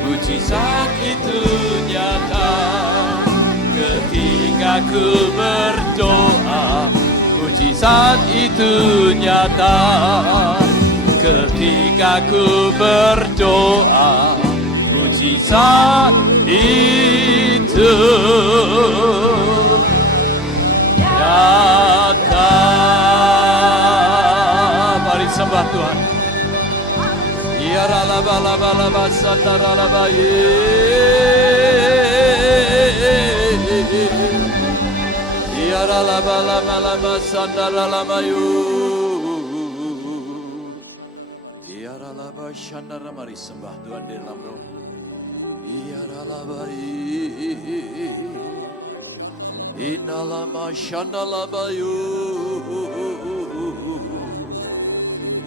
Mujizat itu nyata ketika ku berdoa. Mujizat itu nyata ketika ku berdoa. Mujizat itu nyata. Mari sembah Tuhan. Ya ralaba laba laba sandara laba ye. Ya ralaba laba laba sandara laba yu. Ya ralaba sandara, mari sembah Tuhan di dalam roh. Ya ralaba ye. Inalama sandara laba yu.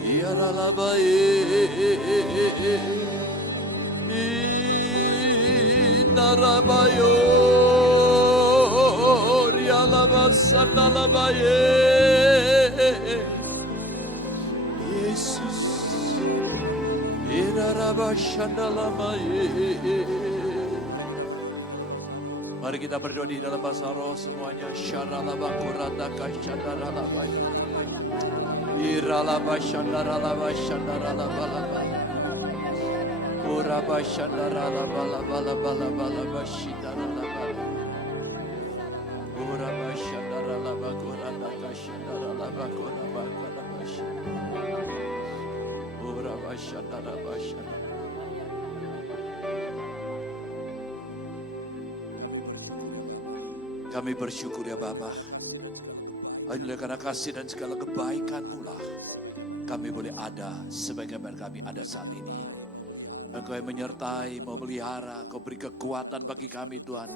Yaralabaye Narabayo Rialabasandalabaye Yesus Inarabasandalamaye. Mari kita berdoa di dalam bahasa roh semuanya. Syaralabakurataka syandaralabaya Iralaba shandaralaba shandaralabalaba Uraba shandaralabalabalabalaba shidaralaba Uraba shandaralaba kurataka shandaralaba kuraba kuraba Uraba shandaraba shandaralaba. Kami bersyukur ya Bapa. Hanya karena kasih dan segala kebaikan-Mu lah kami boleh ada sebagaimana kami ada saat ini. Engkau yang menyertai, memelihara, Kau beri kekuatan bagi kami Tuhan.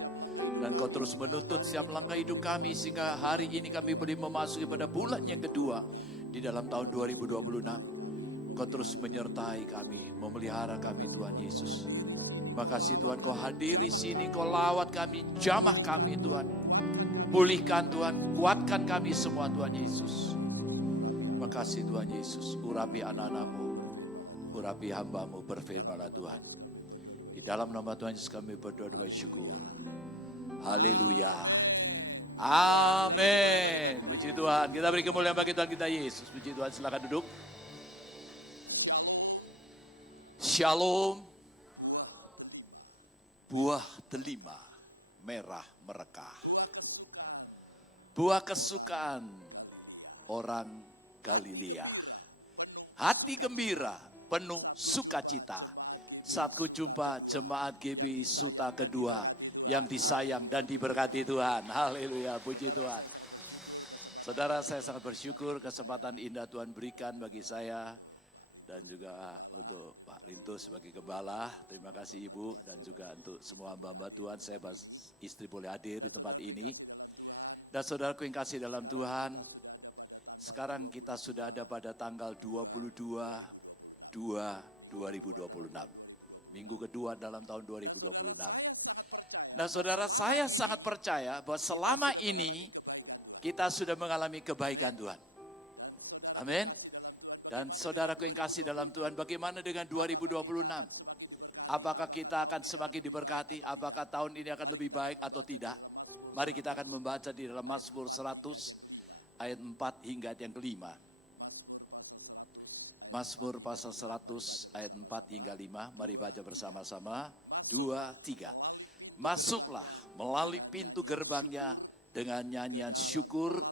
Dan Kau terus menuntut setiap langkah hidup kami sehingga hari ini kami boleh memasuki pada bulan yang kedua di dalam tahun 2026. Kau terus menyertai kami, memelihara kami Tuhan Yesus. Makasih Tuhan Kau hadir di sini, Kau lawat kami, jamah kami Tuhan. Pulihkan Tuhan, kuatkan kami semua Tuhan Yesus. Makasih Tuhan Yesus, urapi anak-anak-Mu, urapi hamba-Mu, berfirmanlah Tuhan. Di dalam nama Tuhan Yesus kami berdoa dan bersyukur. Haleluya. Amin. Puji Tuhan, kita beri kemuliaan bagi Tuhan kita Yesus. Puji Tuhan, silakan duduk. Shalom. Buah delima merah merekah. Buah kesukaan orang Galilea. Hati gembira, penuh sukacita. Saat ku jumpa jemaat GB Suta kedua yang disayang dan diberkati Tuhan. Haleluya, puji Tuhan. Saudara, saya sangat bersyukur kesempatan indah Tuhan berikan bagi saya. Dan juga untuk Pak Rinto sebagai gembala. Terima kasih Ibu dan juga untuk semua hamba-hamba Tuhan. Saya istri boleh hadir di tempat ini. Dan saudaraku yang kasih dalam Tuhan, sekarang kita sudah ada pada tanggal 22/2/2026. Minggu kedua dalam tahun 2026. Nah saudara, saya sangat percaya bahwa selama ini kita sudah mengalami kebaikan Tuhan. Amin. Dan saudaraku yang kasih dalam Tuhan, bagaimana dengan 2026? Apakah kita akan semakin diberkati? Apakah tahun ini akan lebih baik atau tidak? Mari kita akan membaca di dalam Mazmur 100 ayat 4 hingga ayat yang kelima. Mazmur pasal 100 ayat 4 hingga 5. Mari baca bersama-sama. 2, 3. Masuklah melalui pintu gerbangnya dengan nyanyian syukur,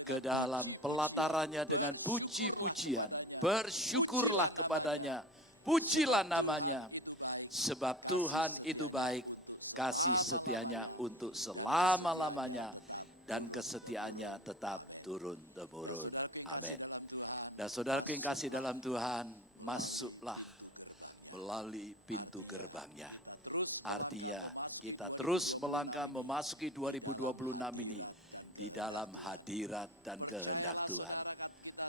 ke dalam pelatarannya dengan puji-pujian. Bersyukurlah kepadanya, pujilah namanya. Sebab Tuhan itu baik, kasih setianya untuk selama-lamanya, dan kesetiaannya tetap turun-temurun. Amin. Dan saudaraku yang kasih dalam Tuhan, masuklah melalui pintu gerbangnya. Artinya kita terus melangkah memasuki 2026 ini di dalam hadirat dan kehendak Tuhan.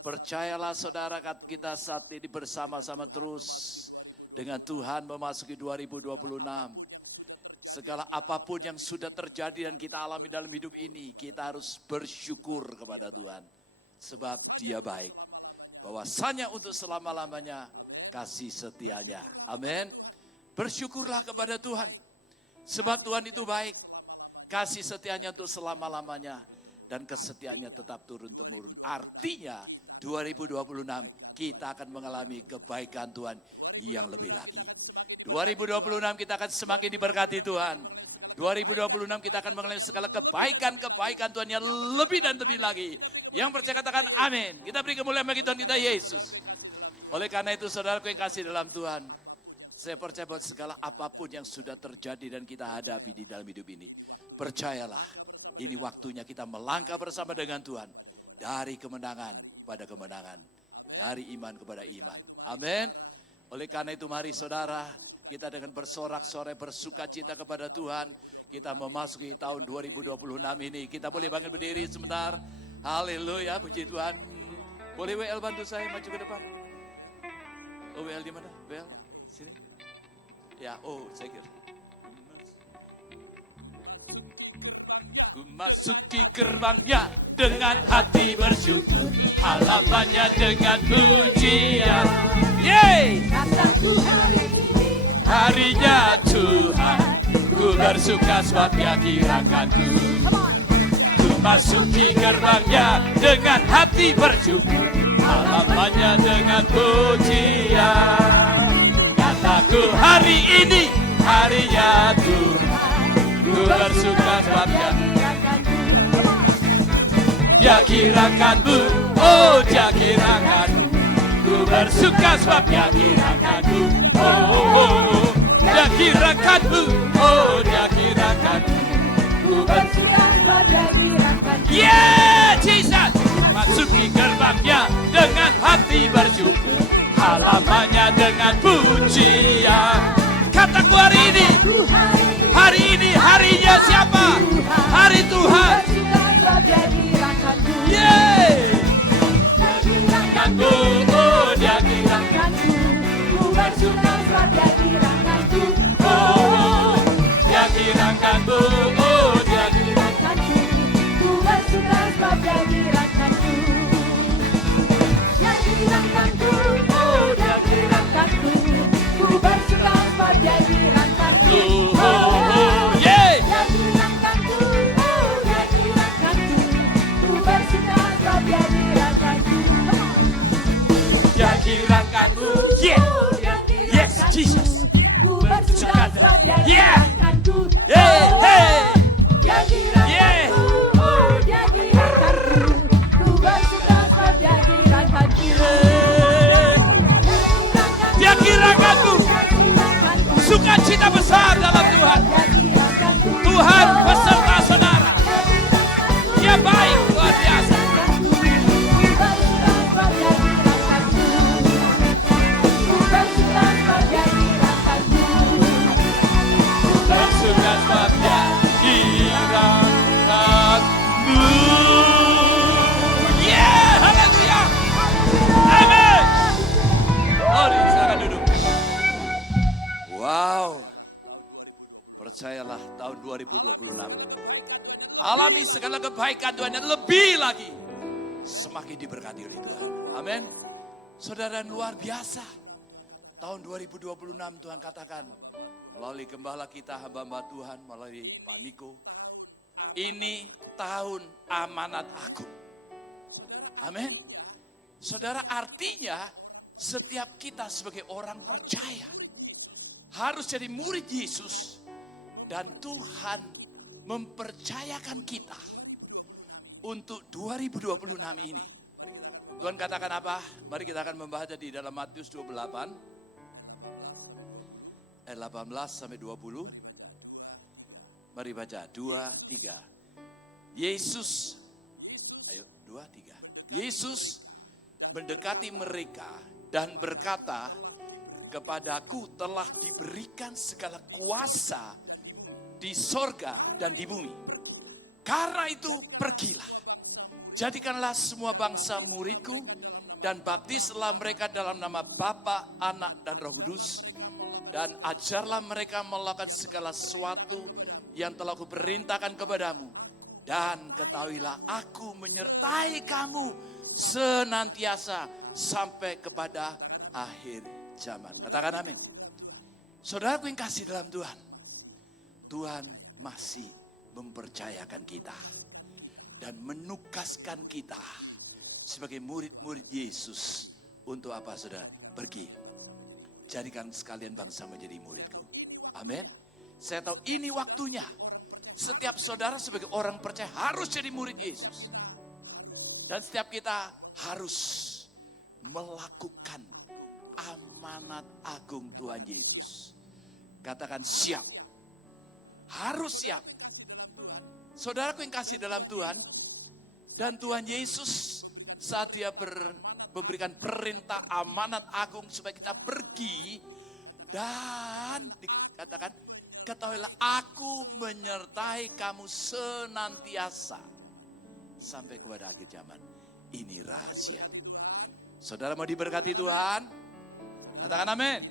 Percayalah saudara, kita saat ini bersama-sama terus dengan Tuhan memasuki 2026. Segala apapun yang sudah terjadi dan kita alami dalam hidup ini, kita harus bersyukur kepada Tuhan. Sebab Dia baik. Bahwasanya untuk selama-lamanya kasih setianya. Amin. Bersyukurlah kepada Tuhan. Sebab Tuhan itu baik. Kasih setianya untuk selama-lamanya. Dan kesetiaannya tetap turun-temurun. Artinya 2026 kita akan mengalami kebaikan Tuhan yang lebih lagi. 2026 kita akan semakin diberkati Tuhan. 2026 kita akan mengalami segala kebaikan-kebaikan Tuhan yang lebih dan lebih lagi. Yang percaya katakan amin. Kita beri kemuliaan bagi Tuhan kita Yesus. Oleh karena itu saudaraku yang kasih dalam Tuhan, saya percaya bahwa segala apapun yang sudah terjadi dan kita hadapi di dalam hidup ini, percayalah ini waktunya kita melangkah bersama dengan Tuhan. Dari kemenangan pada kemenangan. Dari iman kepada iman. Amin. Oleh karena itu mari saudara, kita dengan bersorak-sorai bersuka cita kepada Tuhan. Kita memasuki tahun 2026 ini. Kita boleh bangkit berdiri sebentar. Haleluya, puji Tuhan. Boleh WL bantu saya maju ke depan? Oh WL di mana? WL? Sini. Ya, oh saya kira. Ku masuki gerbangnya dengan hati bersyukur, halamannya dengan pujian. Yeay! Kataku hari ini, harinya Tuhan, ku bersuka sebab Dia kirangkanku. Ku masuki gerbangnya dengan hati bersyukur, halamannya dengan pujian. Kataku hari ini, harinya Tuhan, ku bersuka sebab Dia kirangkanmu, oh Dia kirangkanmu. Ku bersuka sebab Dia kirangkanmu, oh Dia kirangkanmu, oh Dia kirangkanmu. ku bersuka sebab Dia kirangkanmu. Yeah, Jesus. Masuki gerbangnya dengan hati bersyukur, halamannya dengan pujian. Kataku hari ini, harinya siapa? Hari Tuhan. Yeay! Kirangkanmu, oh Dia kirangkanmu. Ku bersuka sebab Dia kirangkanmu. Oh, Dia kirangkanmu, oh Dia kirangkanmu. Ku bersuka sebab Dia kirangkanmu. Dia kirangkanku, oh Dia kirangkanku. Ku bersuka sebab Dia kirangkanku. Oh, yeah! Dia kirangkanku, oh Dia kirangkanku. Ku bersuka sebab Dia kirangkanku. Dia kirangkanmu, yeah! Oh, Dia Yes, kirangkanku. Jesus. Ku bersuka sebab Dia Yeah. kirangkanku. Hey, hey. Dia kirangkanku, oh Dia kirangkanku. Ku bersuka sebab Dia kirangkanku. Dia kirangkanmu. Dia kirangkanku. Sukacita besar dalam Tuhan. Dia kirangkanku. Tuhan beserta saudara. Dia kirangkanku. Dia baik, luar biasa. Ku bersuka sebab Dia kirangkanku. Ku bersuka sebab Dia kirangkanku. Bersuka sebab Dia kirangkanmu. Yeah, haleluya. Amin. Mari silakan duduk. Wow. Percayalah tahun 2026. Alami segala kebaikan Tuhan dan lebih lagi. Semakin diberkati oleh Tuhan. Amin. Saudara luar biasa. Tahun 2026 Tuhan katakan. Melalui gembala kita hamba-hamba Tuhan. Melalui Pak Niko. Ini tahun amanat aku. Amin. Saudara artinya setiap kita sebagai orang percaya. Harus jadi murid Yesus. Dan Tuhan mempercayakan kita untuk 2026 ini. Tuhan katakan apa? Mari kita akan membaca di dalam Matius 28 ayat 18 sampai 20. Mari baca 2, 3. Yesus, ayo 2, 3. Yesus mendekati mereka dan berkata, kepadaku telah diberikan segala kuasa di sorga dan di bumi. Karena itu pergilah. Jadikanlah semua bangsa muridku dan baptislah mereka dalam nama Bapa, Anak, dan Roh Kudus. Dan ajarlah mereka melakukan segala sesuatu yang telah kuperintahkan kepadamu. Dan ketahuilah aku menyertai kamu senantiasa sampai kepada akhir zaman. Katakan amin. Saudaraku yang kasih dalam Tuhan. Tuhan masih mempercayakan kita. Dan menugaskan kita sebagai murid-murid Yesus. Untuk apa saudara? Pergi. Jadikan sekalian bangsa menjadi muridku. Amin. Saya tahu ini waktunya. Setiap saudara sebagai orang percaya harus jadi murid Yesus. Dan setiap kita harus melakukan amanat agung Tuhan Yesus. Katakan siap. Harus siap. Saudaraku yang kasih dalam Tuhan. Dan Tuhan Yesus saat dia memberikan perintah amanat agung supaya kita pergi. Dan dikatakan, ketahuilah aku menyertai kamu senantiasa. Sampai kepada akhir zaman. Ini rahasia. Saudara mau diberkati Tuhan? Katakan amin.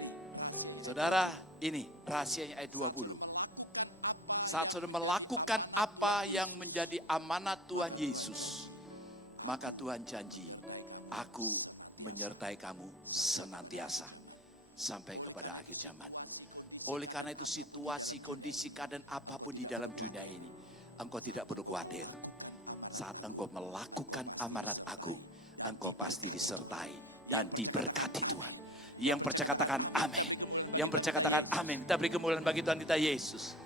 Saudara, ini rahasianya ayat 20. Saat saudara melakukan apa yang menjadi amanat Tuhan Yesus, maka Tuhan janji, aku menyertai kamu senantiasa sampai kepada akhir zaman. Oleh karena itu situasi, kondisi, keadaan apapun di dalam dunia ini, engkau tidak perlu khawatir. Saat engkau melakukan amanat agung, engkau pasti disertai dan diberkati Tuhan. Yang percaya katakan amin. Yang percaya katakan amin. Kita beri kemuliaan bagi Tuhan kita Yesus.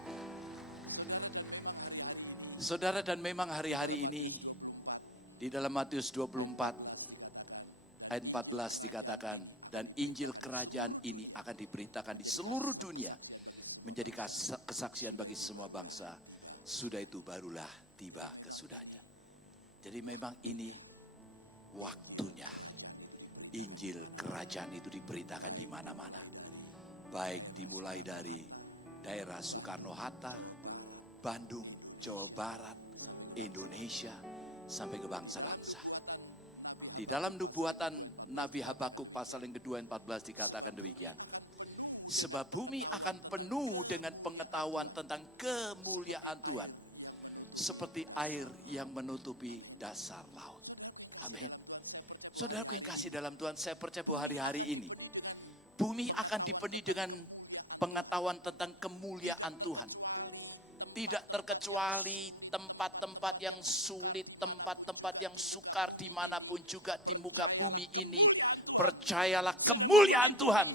Saudara, dan memang hari-hari ini di dalam Matius 24 ayat 14 dikatakan, dan Injil kerajaan ini akan diberitakan di seluruh dunia menjadi kesaksian bagi semua bangsa. Sudah itu barulah tiba kesudahnya. Jadi memang ini waktunya Injil kerajaan itu diberitakan di mana-mana. Baik dimulai dari daerah Soekarno-Hatta, Bandung, Jawa Barat, Indonesia, sampai ke bangsa-bangsa. Di dalam nubuatan Nabi Habakuk pasal yang kedua 14 dikatakan demikian. Sebab bumi akan penuh dengan pengetahuan tentang kemuliaan Tuhan. Seperti air yang menutupi dasar laut. Amin. Saudaraku yang kasih dalam Tuhan, saya percaya bahwa hari-hari ini bumi akan dipenuhi dengan pengetahuan tentang kemuliaan Tuhan. Tidak terkecuali tempat-tempat yang sulit, tempat-tempat yang sukar dimanapun juga di muka bumi ini. Percayalah kemuliaan Tuhan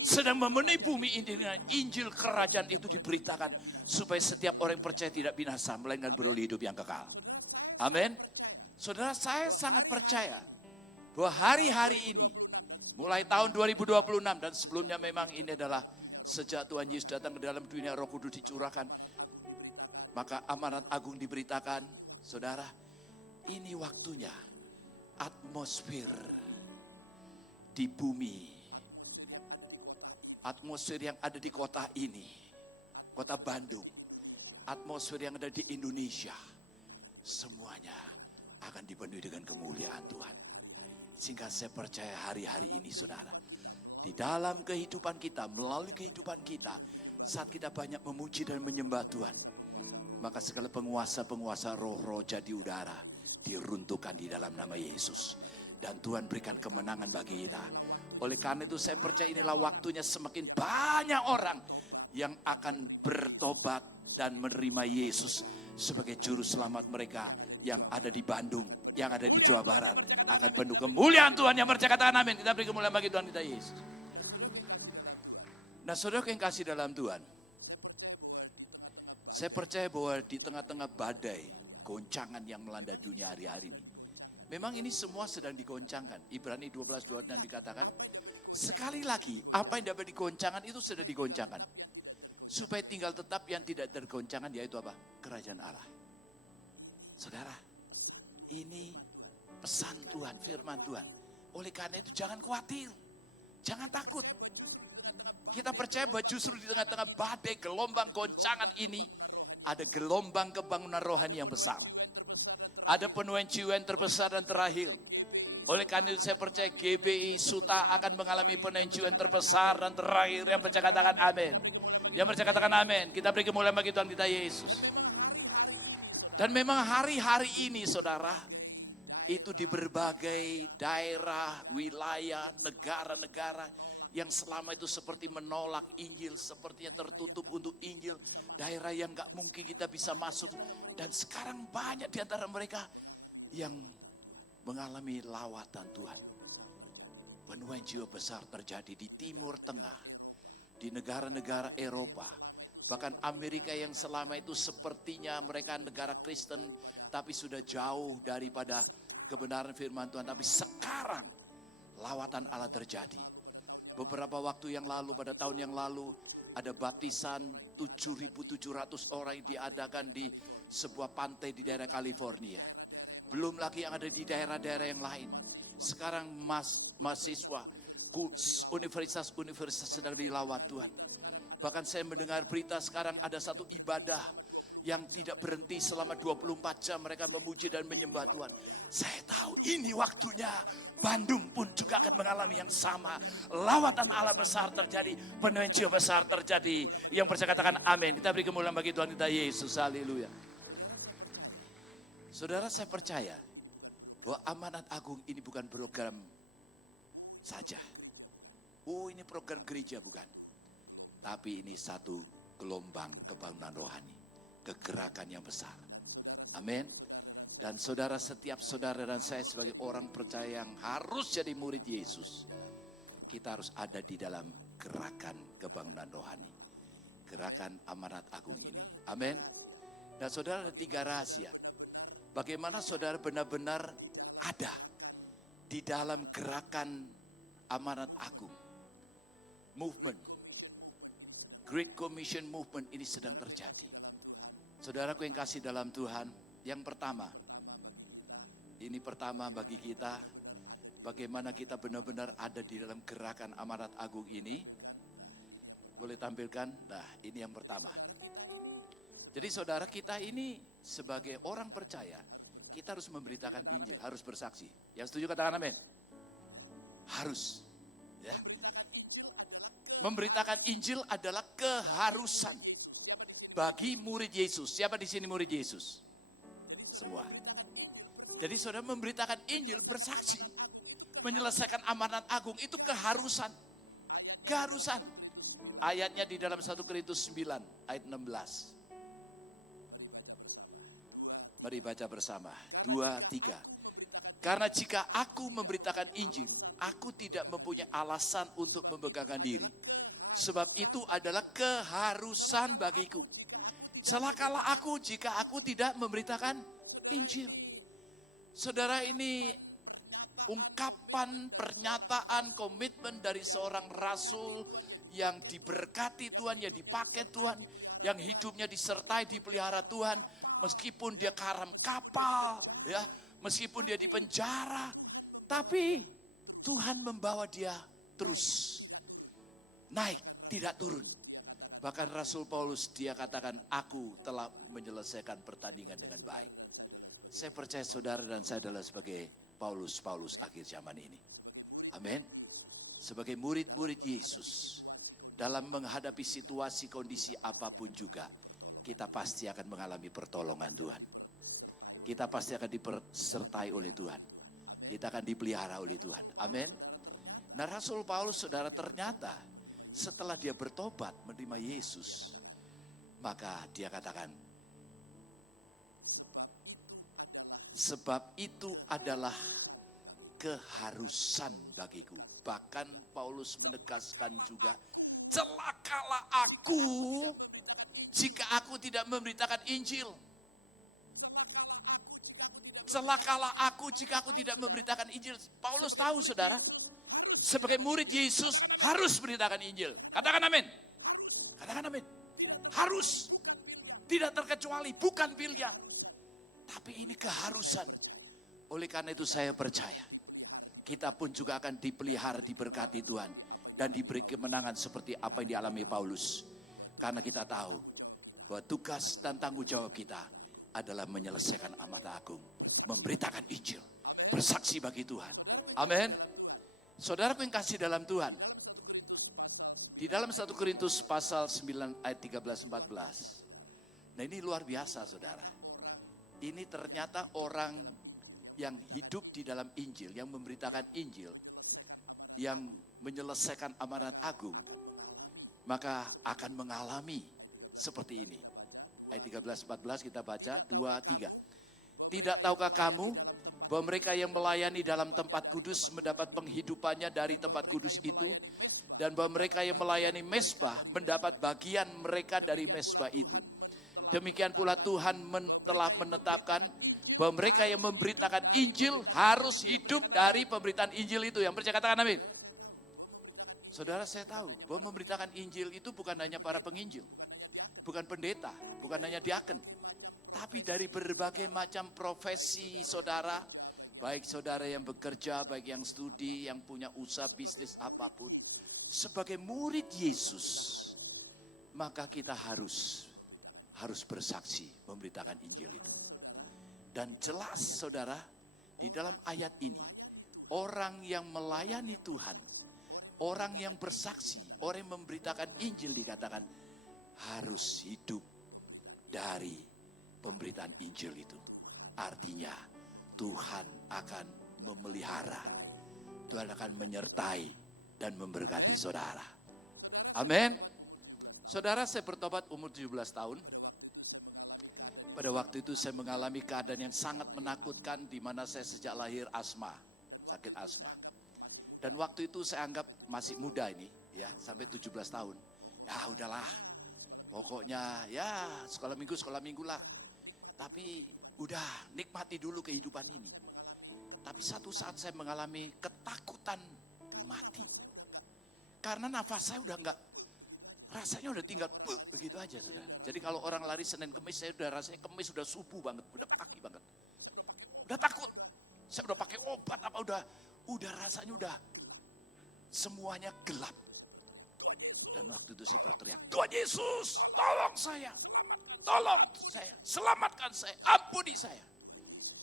sedang memenuhi bumi ini dengan Injil kerajaan itu diberitakan. Supaya setiap orang yang percaya tidak binasa, melainkan beroleh hidup yang kekal. Amin. Saudara, saya sangat percaya bahwa hari-hari ini, mulai tahun 2026 dan sebelumnya memang ini adalah sejak Tuhan Yesus datang ke dalam dunia, Roh Kudus dicurahkan. Maka amanat agung diberitakan, saudara, ini waktunya atmosfer di bumi, atmosfer yang ada di kota ini, kota Bandung, atmosfer yang ada di Indonesia, semuanya akan dipenuhi dengan kemuliaan Tuhan. Sehingga saya percaya hari-hari ini saudara, di dalam kehidupan kita, melalui kehidupan kita, saat kita banyak memuji dan menyembah Tuhan, maka segala penguasa-penguasa roh-roh jadi udara diruntuhkan di dalam nama Yesus. Dan Tuhan berikan kemenangan bagi kita. Oleh karena itu saya percaya inilah waktunya semakin banyak orang yang akan bertobat dan menerima Yesus sebagai juru selamat mereka yang ada di Bandung, yang ada di Jawa Barat. Akan penuh kemuliaan Tuhan. Yang percaya katakan amin. Kita beri kemuliaan bagi Tuhan kita Yesus. Nah saudara yang kasih dalam Tuhan, Saya percaya bahwa di tengah-tengah badai, goncangan yang melanda dunia hari-hari ini. Memang ini semua sedang digoncangkan. Ibrani 12:26 dikatakan, sekali lagi apa yang dapat digoncangkan itu sudah digoncangkan. Supaya tinggal tetap yang tidak tergoncangkan, yaitu apa? Kerajaan Allah. Saudara, ini pesan Tuhan, firman Tuhan. Oleh karena itu jangan khawatir, jangan takut. Kita percaya bahwa justru di tengah-tengah badai gelombang goncangan ini, ada gelombang kebangunan rohani yang besar. Ada penuaian jiwa yang terbesar dan terakhir. Oleh karena itu saya percaya GBI Suta akan mengalami penuaian jiwa yang terbesar dan terakhir. Yang percaya katakan amin. Yang percaya katakan amin. Kita beri kemuliaan bagi Tuhan kita Yesus. Dan memang hari-hari ini saudara, itu di berbagai daerah, wilayah, negara-negara yang selama itu seperti menolak Injil, sepertinya tertutup untuk Injil. Daerah yang gak mungkin kita bisa masuk. Dan sekarang banyak di antara mereka yang mengalami lawatan Tuhan. Penuaian jiwa besar terjadi di Timur Tengah, di negara-negara Eropa, bahkan Amerika yang selama itu sepertinya mereka negara Kristen, tapi sudah jauh daripada kebenaran firman Tuhan. Tapi sekarang lawatan Allah terjadi. Beberapa waktu yang lalu, pada tahun yang lalu, ada baptisan 7.700 orang yang diadakan di sebuah pantai di daerah California. Belum lagi yang ada di daerah-daerah yang lain. Sekarang mahasiswa, universitas-universitas sedang dilawat Tuhan. Bahkan saya mendengar berita sekarang ada satu ibadah yang tidak berhenti selama 24 jam mereka memuji dan menyembah Tuhan. Saya tahu ini waktunya Bandung pun juga akan mengalami yang sama. Lawatan Allah besar terjadi, penuaian jiwa besar terjadi. Yang percaya katakan amin. Kita beri kemuliaan bagi Tuhan kita Yesus. Haleluya. Saudara, saya percaya bahwa amanat agung ini bukan program saja. Ini program gereja bukan. Tapi ini satu gelombang kebangunan rohani. Kegerakan yang besar. Amin. Dan saudara, setiap saudara dan saya sebagai orang percaya yang harus jadi murid Yesus, kita harus ada di dalam gerakan kebangunan rohani. Gerakan amanat agung ini. Amin. Dan saudara, ada 3 rahasia. Bagaimana saudara benar-benar ada di dalam gerakan amanat agung. Movement. Great Commission Movement ini sedang terjadi. Saudaraku yang kasih dalam Tuhan, yang pertama, ini pertama bagi kita, bagaimana kita benar-benar ada di dalam gerakan amanat agung ini. Boleh tampilkan? Nah, ini yang pertama. Jadi saudara, kita ini sebagai orang percaya, kita harus memberitakan Injil, harus bersaksi. Yang setuju katakan amin. Harus. Ya. Memberitakan Injil adalah keharusan bagi murid Yesus. Siapa di sini murid Yesus? Semua. Jadi saudara, memberitakan Injil, bersaksi, menyelesaikan amanat agung itu keharusan. Keharusan. Ayatnya di dalam 1 Korintus 9 ayat 16. Mari baca bersama. 2, 3. Karena jika aku memberitakan Injil, aku tidak mempunyai alasan untuk membanggakan diri. Sebab itu adalah keharusan bagiku. Celakalah aku jika aku tidak memberitakan Injil. Saudara, ini ungkapan, pernyataan, komitmen dari seorang rasul yang diberkati Tuhan, yang dipakai Tuhan, yang hidupnya disertai, dipelihara Tuhan. Meskipun dia karam kapal, ya, meskipun dia di penjara, tapi Tuhan membawa dia terus naik, tidak turun. Bahkan Rasul Paulus dia katakan, aku telah menyelesaikan pertandingan dengan baik. Saya percaya saudara dan saya adalah sebagai Paulus akhir zaman ini. Amin. Sebagai murid-murid Yesus, dalam menghadapi situasi kondisi apapun juga, kita pasti akan mengalami pertolongan Tuhan. Kita pasti akan disertai oleh Tuhan. Kita akan dipelihara oleh Tuhan. Amin. Nah, Rasul Paulus saudara, ternyata setelah dia bertobat menerima Yesus, maka dia katakan, sebab itu adalah keharusan bagiku. Bahkan Paulus menegaskan juga, celakalah aku jika aku tidak memberitakan Injil. Celakalah aku jika aku tidak memberitakan Injil. Paulus tahu saudara, sebagai murid Yesus harus memberitakan Injil. Katakan amin. Katakan amin. Harus. Tidak terkecuali, bukan pilihan. Tapi ini keharusan. Oleh karena itu saya percaya, kita pun juga akan dipelihara, diberkati Tuhan. Dan diberi kemenangan seperti apa yang dialami Paulus. Karena kita tahu bahwa tugas dan tanggung jawab kita adalah menyelesaikan amanat agung. Memberitakan Injil. Bersaksi bagi Tuhan. Amin. Saudaraku yang kasih dalam Tuhan. Di dalam 1 Korintus pasal 9 ayat 13-14. Nah ini luar biasa saudara. Ini ternyata orang yang hidup di dalam Injil. Yang memberitakan Injil. Yang menyelesaikan amanat agung. Maka akan mengalami seperti ini. Ayat 13-14 kita baca 2-3. Tidak tahukah kamu bahwa mereka yang melayani dalam tempat kudus mendapat penghidupannya dari tempat kudus itu, dan bahwa mereka yang melayani mezbah mendapat bagian mereka dari mezbah itu. Demikian pula Tuhan telah menetapkan bahwa mereka yang memberitakan Injil harus hidup dari pemberitaan Injil itu. Yang percaya katakan amin. Saudara, saya tahu bahwa memberitakan Injil itu bukan hanya para penginjil, bukan pendeta, bukan hanya diaken. Tapi dari berbagai macam profesi saudara, baik saudara yang bekerja, baik yang studi, yang punya usaha bisnis apapun. Sebagai murid Yesus, maka kita harus bersaksi memberitakan Injil itu. Dan jelas saudara, di dalam ayat ini, orang yang melayani Tuhan, orang yang bersaksi, orang yang memberitakan Injil dikatakan harus hidup dari pemberitaan Injil itu. Artinya Tuhan akan memelihara, Tuhan akan menyertai dan memberkati saudara. Amin. Saudara, saya bertobat umur 17 tahun. Pada waktu itu saya mengalami keadaan yang sangat menakutkan, di mana saya sejak lahir asma, sakit asma. Dan waktu itu saya anggap masih muda ini, ya, sampai 17 tahun. Ya udahlah, pokoknya ya sekolah minggu lah. Tapi udah nikmati dulu kehidupan ini. Tapi satu saat saya mengalami ketakutan mati. Karena nafas saya udah enggak, rasanya udah tinggal begitu aja saudara. Jadi kalau orang lari Senin Kemis, saya udah rasanya Kemis udah subuh banget, udah pagi banget. Udah takut. Saya udah pakai obat apa udah rasanya udah semuanya gelap. Dan waktu itu saya berteriak, Tuhan Yesus, tolong saya. Tolong saya, selamatkan saya, ampuni saya.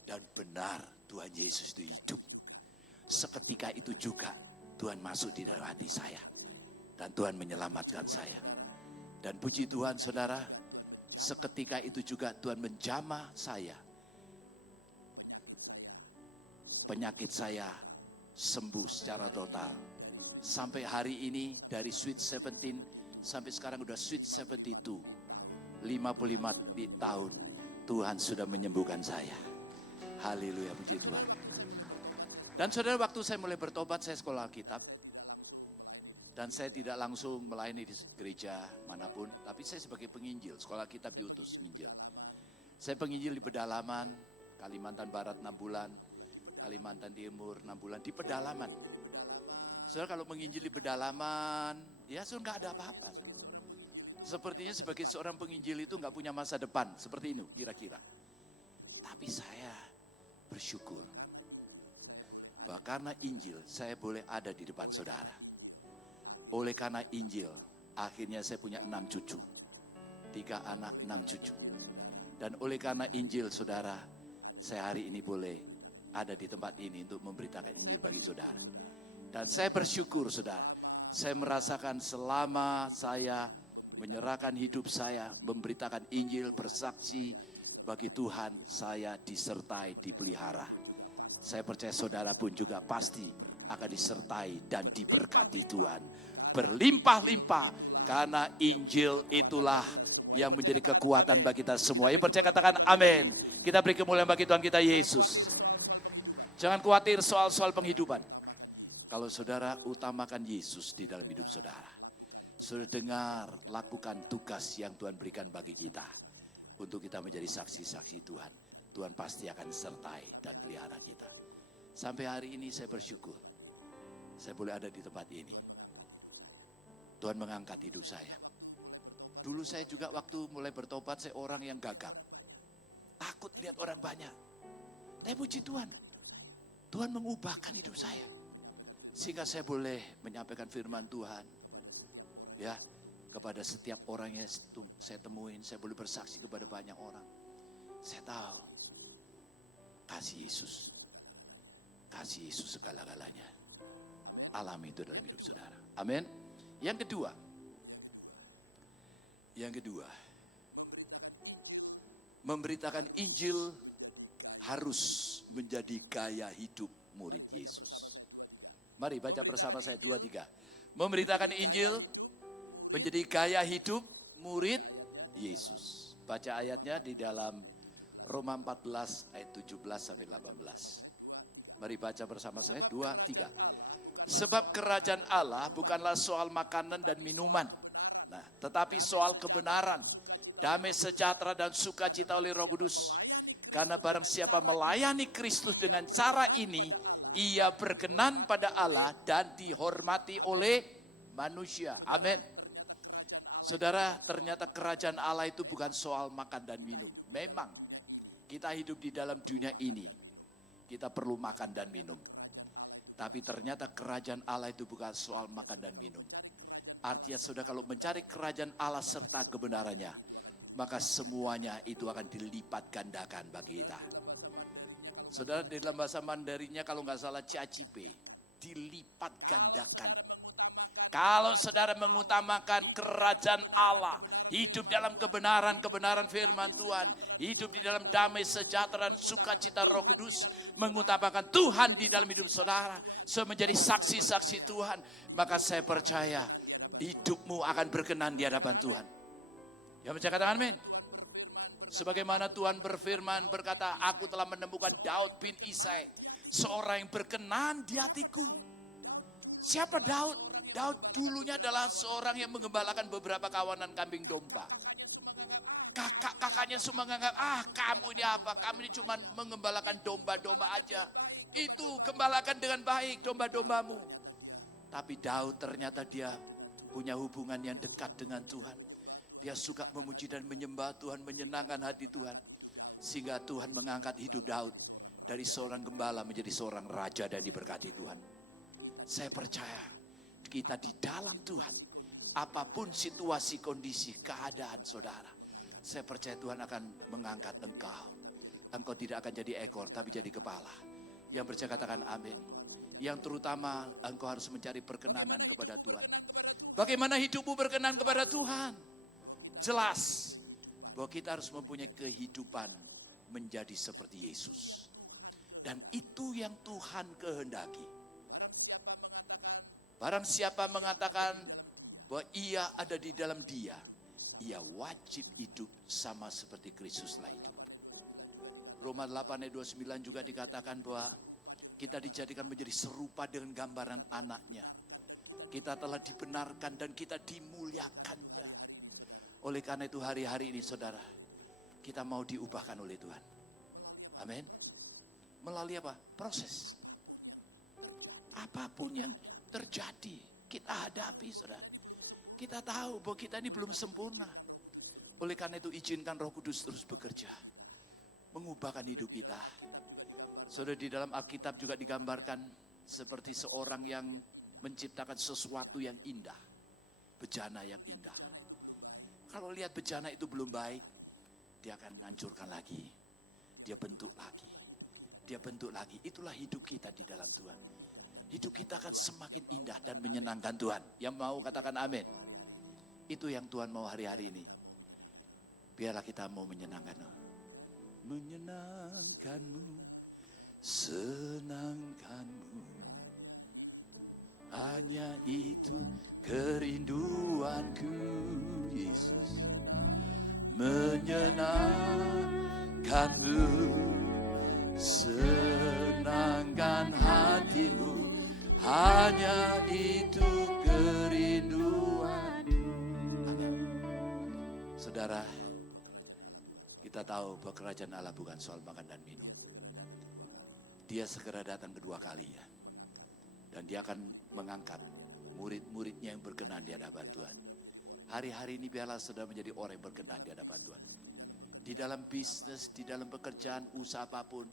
Dan benar Tuhan Yesus itu hidup. Seketika itu juga Tuhan masuk di dalam hati saya. Dan Tuhan menyelamatkan saya. Dan puji Tuhan saudara, seketika itu juga Tuhan menjamah saya. Penyakit saya sembuh secara total. Sampai hari ini dari Sweet 17 sampai sekarang udah Sweet 72. 55 tahun Tuhan sudah menyembuhkan saya. Haleluya, puji Tuhan. Dan saudara, waktu saya mulai bertobat, saya sekolah Alkitab. Dan saya tidak langsung melayani di gereja manapun, tapi saya sebagai penginjil, sekolah Alkitab diutus menginjil. Saya penginjil di pedalaman, Kalimantan Barat 6 bulan, Kalimantan Timur 6 bulan, di pedalaman. Saudara, kalau menginjil di pedalaman, ya saudara nggak ada apa-apa. Sepertinya sebagai seorang penginjil itu nggak punya masa depan, seperti ini kira-kira. Tapi saya bersyukur bahwa karena Injil saya boleh ada di depan saudara. Oleh karena Injil, akhirnya saya punya 6 cucu. 3 anak, 6 cucu. Dan oleh karena Injil saudara, saya hari ini boleh ada di tempat ini untuk memberitakan Injil bagi saudara. Dan saya bersyukur saudara, saya merasakan selama saya menyerahkan hidup saya, memberitakan Injil, bersaksi bagi Tuhan, saya disertai, dipelihara. Saya percaya saudara pun juga pasti akan disertai dan diberkati Tuhan. Berlimpah-limpah, karena Injil itulah yang menjadi kekuatan bagi kita semua. Yang percaya katakan amin. Kita beri kemuliaan bagi Tuhan kita Yesus. Jangan khawatir soal-soal penghidupan. Kalau saudara utamakan Yesus di dalam hidup saudara, Sudah dengar, lakukan tugas yang Tuhan berikan bagi kita. Untuk kita menjadi saksi-saksi Tuhan. Tuhan pasti akan sertai dan pelihara kita. Sampai hari ini saya bersyukur. Saya boleh ada di tempat ini. Tuhan mengangkat hidup saya. Dulu saya juga waktu mulai bertobat, saya orang yang gagap. Takut lihat orang banyak. Tapi puji Tuhan. Tuhan mengubahkan hidup saya. Sehingga saya boleh menyampaikan firman Tuhan. Ya, kepada setiap orang yang saya temuin, saya boleh bersaksi kepada banyak orang. Saya tahu kasih Yesus segala-galanya. Alami itu dalam hidup saudara. Amin. Yang kedua, memberitakan Injil harus menjadi gaya hidup murid Yesus. Mari baca bersama saya 2, 3. Memberitakan Injil menjadi gaya hidup murid Yesus. Baca ayatnya di dalam Roma 14 ayat 17 sampai 18. Mari baca bersama saya 2, 3. Sebab kerajaan Allah bukanlah soal makanan dan minuman. Nah, tetapi soal kebenaran, damai sejahtera dan sukacita oleh Roh Kudus. Karena barang siapa melayani Kristus dengan cara ini, ia berkenan pada Allah dan dihormati oleh manusia. Amin. Saudara, ternyata kerajaan Allah itu bukan soal makan dan minum. Memang kita hidup di dalam dunia ini, kita perlu makan dan minum. Tapi ternyata kerajaan Allah itu bukan soal makan dan minum. Artinya saudara, kalau mencari kerajaan Allah serta kebenarannya, maka semuanya itu akan dilipat gandakan bagi kita. Saudara, di dalam bahasa Mandarinnya kalau nggak salah cacipe, dilipat gandakan. Kalau saudara mengutamakan kerajaan Allah, hidup dalam kebenaran firman Tuhan, hidup di dalam damai sejahtera dan sukacita Roh Kudus, mengutamakan Tuhan di dalam hidup saudara, menjadi saksi-saksi Tuhan, maka saya percaya hidupmu akan berkenan di hadapan Tuhan. Ya, percaya katakan amin. Sebagaimana Tuhan berfirman berkata, aku telah menemukan Daud bin Isai, seorang yang berkenan di hatiku. Siapa Daud? Daud dulunya adalah seorang yang menggembalakan beberapa kawanan kambing domba. Kakak-kakaknya semua menganggap, kamu ini apa? Kamu ini cuma mengembalakan domba-domba aja. Itu gembalakan dengan baik domba-dombamu. Tapi Daud ternyata dia punya hubungan yang dekat dengan Tuhan. Dia suka memuji dan menyembah Tuhan, menyenangkan hati Tuhan. Sehingga Tuhan mengangkat hidup Daud dari seorang gembala menjadi seorang raja dan diberkati Tuhan. Saya percaya kita di dalam Tuhan, apapun situasi, kondisi, keadaan saudara, saya percaya Tuhan akan mengangkat engkau. Engkau tidak akan jadi ekor, tapi jadi kepala. Yang percaya katakan amin. Yang terutama engkau harus mencari perkenanan kepada Tuhan. Bagaimana hidupmu berkenan kepada Tuhan? Jelas bahwa kita harus mempunyai kehidupan menjadi seperti Yesus. Dan itu yang Tuhan kehendaki. Barang siapa mengatakan bahwa ia ada di dalam dia, ia wajib hidup sama seperti Kristuslah hidup. Roma 8 ayat 29 juga dikatakan bahwa kita dijadikan menjadi serupa dengan gambaran anaknya. Kita telah dibenarkan dan kita dimuliakannya. Oleh karena itu hari-hari ini saudara, kita mau diubahkan oleh Tuhan. Amin. Melalui apa? Proses. Apapun yang terjadi, kita hadapi saudara. Kita tahu bahwa kita ini belum sempurna. Oleh karena itu izinkan Roh Kudus terus bekerja. Mengubahkan hidup kita. Saudara, di dalam Alkitab juga digambarkan seperti seorang yang menciptakan sesuatu yang indah. Bejana yang indah. Kalau lihat bejana itu belum baik, dia akan hancurkan lagi. Dia bentuk lagi. Dia bentuk lagi. Itulah hidup kita di dalam Tuhan. Hidup kita akan semakin indah dan menyenangkan Tuhan. Yang mau katakan amin. Itu yang Tuhan mau hari-hari ini. Biarlah kita mau menyenangkan. Menyenangkanmu, senangkanmu. Hanya itu kerinduanku, Yesus. Menyenangkanmu, senangkan hatimu. Hanya itu kerinduanku. tahu bahwa kerajaan Allah bukan soal makan dan minum. Dia segera datang kedua kalinya. Dan dia akan mengangkat murid-muridnya yang berkenan di hadapan Tuhan. Hari-hari ini biarlah saudara menjadi orang yang berkenan di hadapan Tuhan. Di dalam bisnis, di dalam pekerjaan, usaha apapun,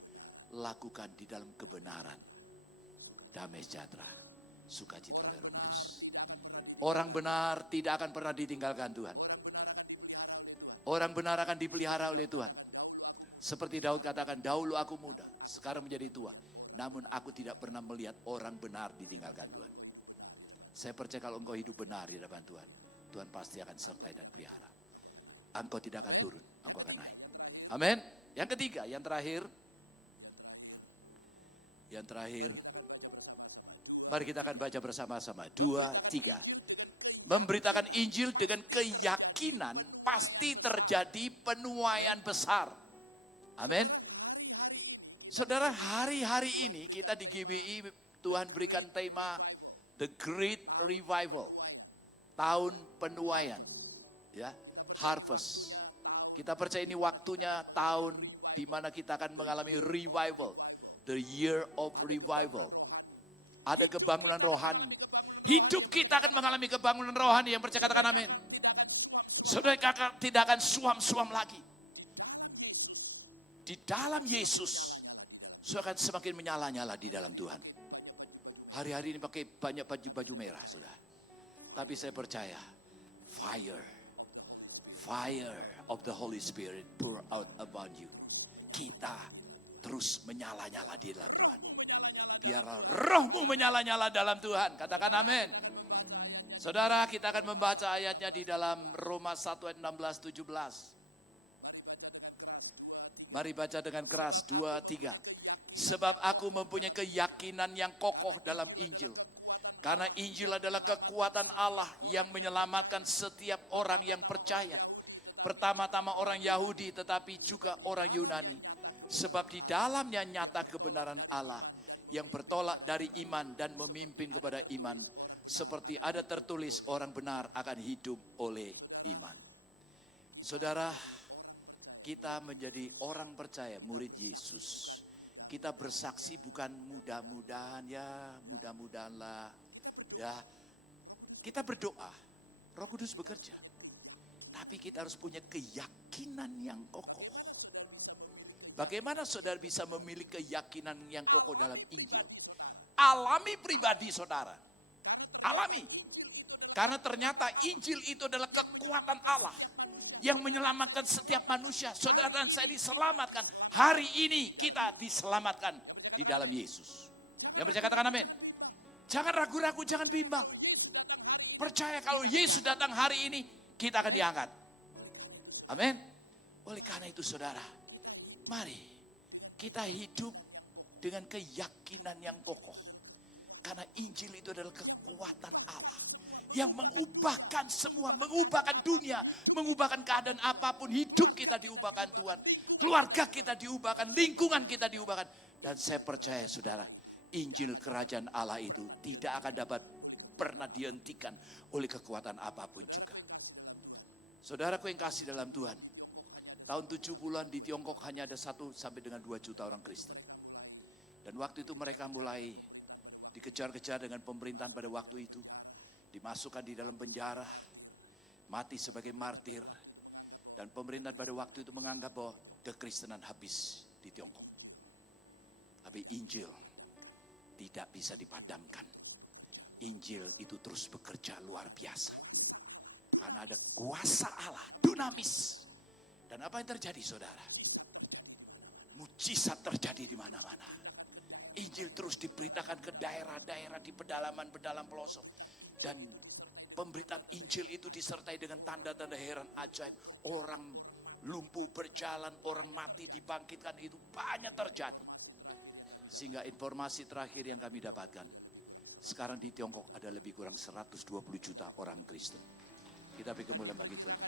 lakukan di dalam kebenaran. Damai sejahtera, sukacita oleh Roh Kudus. Orang benar tidak akan pernah ditinggalkan Tuhan. Orang benar akan dipelihara oleh Tuhan. Seperti Daud katakan, dahulu aku muda, sekarang menjadi tua. Namun aku tidak pernah melihat orang benar ditinggalkan Tuhan. Saya percaya kalau engkau hidup benar di hadapan Tuhan, Tuhan pasti akan sertai dan pelihara. Engkau tidak akan turun, engkau akan naik. Amin. Yang ketiga, yang terakhir. Mari kita akan baca bersama-sama. 2, 3. Memberitakan Injil dengan keyakinan pasti terjadi penuaian besar. Amin. Saudara, hari-hari ini kita di GBI Tuhan berikan tema The Great Revival. Tahun penuaian. Ya, harvest. Kita percaya ini waktunya tahun di mana kita akan mengalami revival. The year of revival. Ada kebangunan rohani. Hidup kita akan mengalami kebangunan rohani. Yang percaya katakan amin. Saudara, kakak tidak akan suam-suam lagi. Di dalam Yesus, saudara akan semakin menyala-nyala di dalam Tuhan. Hari-hari ini pakai banyak baju merah, saudara. Tapi saya percaya, fire of the Holy Spirit pour out upon you. Kita terus menyala-nyala di dalam Tuhan. Biarlah rohmu menyala-nyala dalam Tuhan. Katakan amin. Saudara, kita akan membaca ayatnya di dalam Roma 1 ayat 16-17. Mari baca dengan keras, 2, 3. Sebab aku mempunyai keyakinan yang kokoh dalam Injil. Karena Injil adalah kekuatan Allah yang menyelamatkan setiap orang yang percaya. Pertama-tama orang Yahudi tetapi juga orang Yunani. Sebab di dalamnya nyata kebenaran Allah yang bertolak dari iman dan memimpin kepada iman. Seperti ada tertulis orang benar akan hidup oleh iman. Saudara, kita menjadi orang percaya, murid Yesus. Kita bersaksi bukan mudah-mudahan lah. Ya, kita berdoa, Roh Kudus bekerja. Tapi kita harus punya keyakinan yang kokoh. Bagaimana saudara bisa memiliki keyakinan yang kokoh dalam Injil? Alami pribadi saudara. Alami. Karena ternyata Injil itu adalah kekuatan Allah yang menyelamatkan setiap manusia. Saudara dan saya diselamatkan. Hari ini kita diselamatkan di dalam Yesus. Yang percaya katakan amin. Jangan ragu-ragu, jangan bimbang. Percaya kalau Yesus datang hari ini, kita akan diangkat. Amin. Oleh karena itu saudara, mari kita hidup dengan keyakinan yang kokoh. Karena Injil itu adalah kekuatan Allah yang mengubahkan semua, mengubahkan dunia, mengubahkan keadaan apapun. Hidup kita diubahkan Tuhan, keluarga kita diubahkan, lingkungan kita diubahkan. Dan saya percaya saudara, Injil kerajaan Allah itu tidak akan dapat pernah dihentikan oleh kekuatan apapun juga. Saudaraku yang kasih dalam Tuhan, tahun 70-an di Tiongkok hanya ada 1 sampai dengan 2 juta orang Kristen. Dan waktu itu mereka mulai dikejar-kejar dengan pemerintahan pada waktu itu. Dimasukkan di dalam penjara, mati sebagai martir. Dan pemerintahan pada waktu itu menganggap bahwa kekristenan habis di Tiongkok. Tapi Injil tidak bisa dipadamkan. Injil itu terus bekerja luar biasa. Karena ada kuasa Allah, dunamis. Dan apa yang terjadi saudara? Mujizat terjadi di mana-mana. Injil terus diberitakan ke daerah-daerah, di pedalaman-pedalam pelosok. Dan pemberitaan Injil itu disertai dengan tanda-tanda heran ajaib. Orang lumpuh berjalan, orang mati dibangkitkan, itu banyak terjadi. Sehingga informasi terakhir yang kami dapatkan, sekarang di Tiongkok ada lebih kurang 120 juta orang Kristen. Kita beri kemuliaan bagi Tuhan.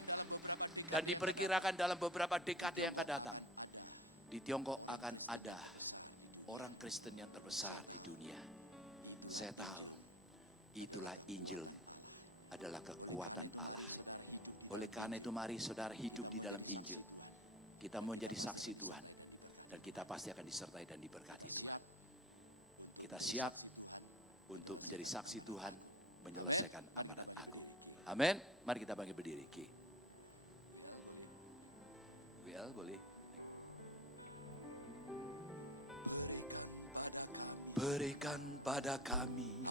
Dan diperkirakan dalam beberapa dekade yang akan datang, di Tiongkok akan ada orang Kristen yang terbesar di dunia. Saya tahu itulah Injil adalah kekuatan Allah. Oleh karena itu mari saudara hidup di dalam Injil. Kita mau menjadi saksi Tuhan. Dan kita pasti akan disertai dan diberkati Tuhan. Kita siap untuk menjadi saksi Tuhan, menyelesaikan amanat agung. Amin. Mari kita bangkit berdiri. Ki. Well, boleh. Berikan pada kami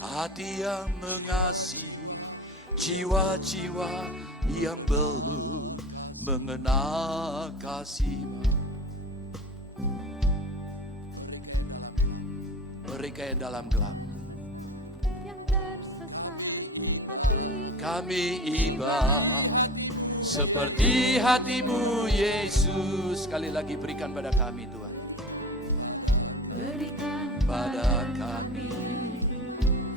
hati yang mengasihi jiwa-jiwa yang belum mengenal kasih-Mu. Mereka yang dalam gelap, yang tersesat hati kami iba seperti hati-Mu Yesus. Sekali lagi berikan pada kami Tuhan. berikan Pada kami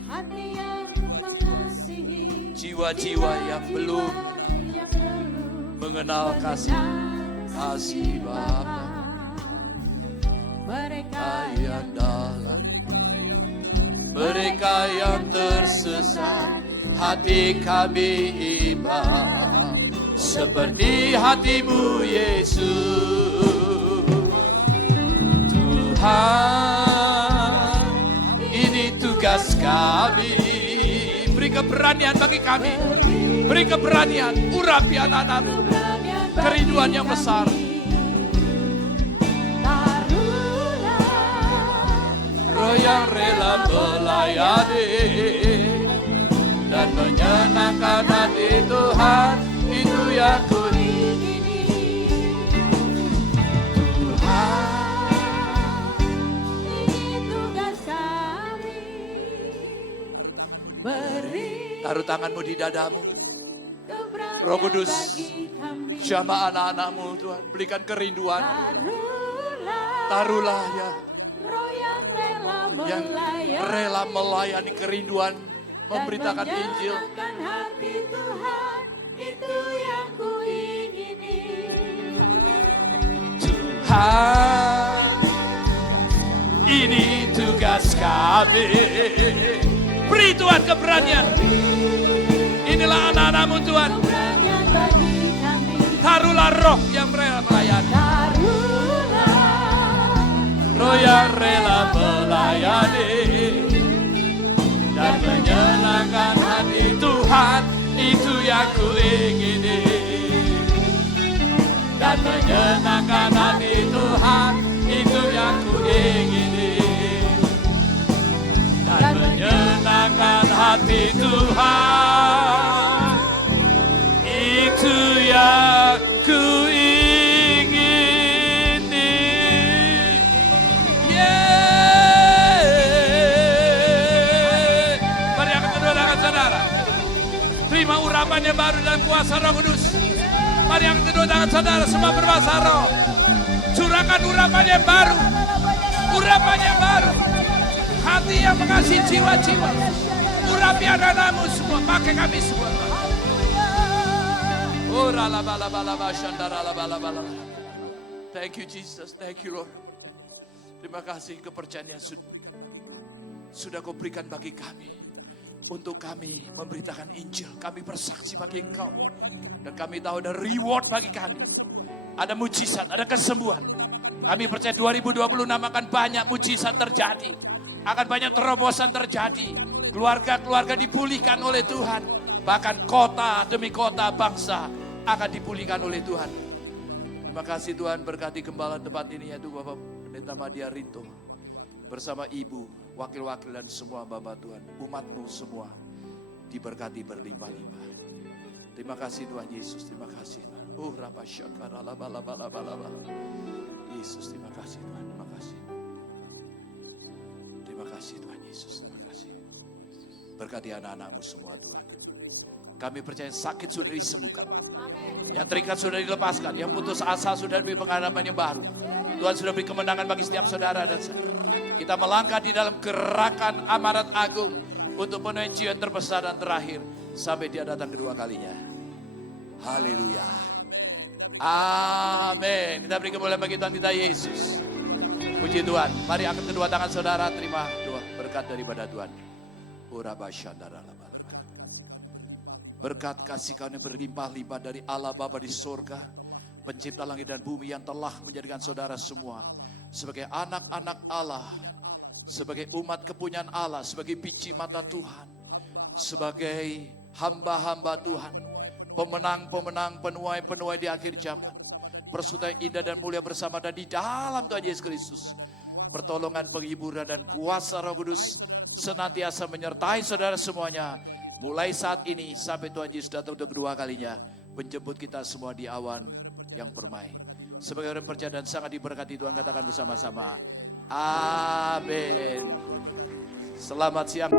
hati yang mengasihi jiwa-jiwa yang belum yang belum mengenal kasih Bapa. mereka Yang dalam, mereka yang tersesat, hati kami iba seperti hati-Mu Yesus. Tuhan, ini tugas kami. Beri keberanian bagi kami. Beri keberanian, urapi anak-anak-Mu. Kerinduan yang besar. Roh yang rela melayani dan menyenangkan hati Tuhan, itu yang ku ingini. Tuhan, ini tugas kami. Beri taruh tanganmu di dadamu. keberanian Roh Kudus, bagi kami. jamah anak-anak-Mu Tuhan, berikan kerinduan. Taruhlah ya, roh yang rela yang melayani rela melayani kerinduan, memberitakan dan Injil. menyenangkan hati Tuhan, itu yang ku ingini. Tuhan, ini tugas kami. Beri Tuhan keberanian. Inilah anak-anak-Mu Tuhan. Keberanian bagi kami. Taruhlah roh yang rela melayani. Taruhlah Roh yang rela melayani dan menyenangkan hati Tuhan, itu yang ku ingini. Dan menyenangkan hati Tuhan, itu yang ku ingini. Dan menyenangkan hati Tuhan, itu yang ku ingini. Mari yang kedua dengan saudara, terima urapan yang baru dalam kuasa Roh Kudus. Mari yang kedua dengan saudara, semua berbahasa roh. Curahkan urapan yang baru, urapan yang baru. Hati yang mengasihi jiwa-jiwa. Urapi anak-anak-Mu semua, pakai kami semua. Oh, thank you Jesus, thank you Lord. Terima kasih kepercayaan yang sudah Kau berikan bagi kami. Untuk kami memberitakan Injil, kami bersaksi bagi Engkau. Dan kami tahu ada reward bagi kami. Ada mujizat, ada kesembuhan. Kami percaya 2026 akan banyak mujizat terjadi. Akan banyak terobosan terjadi. Keluarga-keluarga dipulihkan oleh Tuhan. Bahkan kota demi kota bangsa akan dipulihkan oleh Tuhan. Terima kasih Tuhan, berkati gembala tempat ini, yaitu Bapak Pendeta Madia Rinto. Bersama Ibu, wakil-wakil dan semua Bapak Tuhan. Umat-Mu semua diberkati berlimpah-limpah. Terima kasih Tuhan Yesus, terima kasih Tuhan. Yesus, terima kasih Tuhan, terima kasih. Terima kasih Tuhan Yesus, terima kasih. Berkati anak-anak-Mu semua Tuhan. Kami percaya sakit sudah disembuhkan. Yang terikat sudah dilepaskan. Yang putus asa sudah diberi pengharapan yang baru. Tuhan sudah beri kemenangan bagi setiap saudara dan saya. Kita melangkah di dalam gerakan amanat agung untuk penuaian terbesar dan terakhir sampai Dia datang kedua kalinya. Haleluya. Amin. Kita beri kemuliaan bagi Tuhan kita Yesus. Puji Tuhan. Mari angkat kedua tangan saudara, terima doa berkat daripada Tuhan. Berkat kasih karunia berlimpah-limpah dari Allah Bapa di surga, Pencipta langit dan bumi yang telah menjadikan saudara semua sebagai anak-anak Allah, sebagai umat kepunyaan Allah, sebagai biji mata Tuhan, sebagai hamba-hamba Tuhan, pemenang-pemenang, penuai-penuai di akhir zaman. Persekutuan indah dan mulia bersama dan di dalam Tuhan Yesus Kristus. Pertolongan, penghiburan dan kuasa Roh Kudus senantiasa menyertai saudara semuanya. Mulai saat ini sampai Tuhan Yesus datang untuk kedua kalinya, menjemput kita semua di awan yang permai. Sebagai orang percaya dan sangat diberkati, Tuhan katakan bersama-sama, amin. Selamat siang.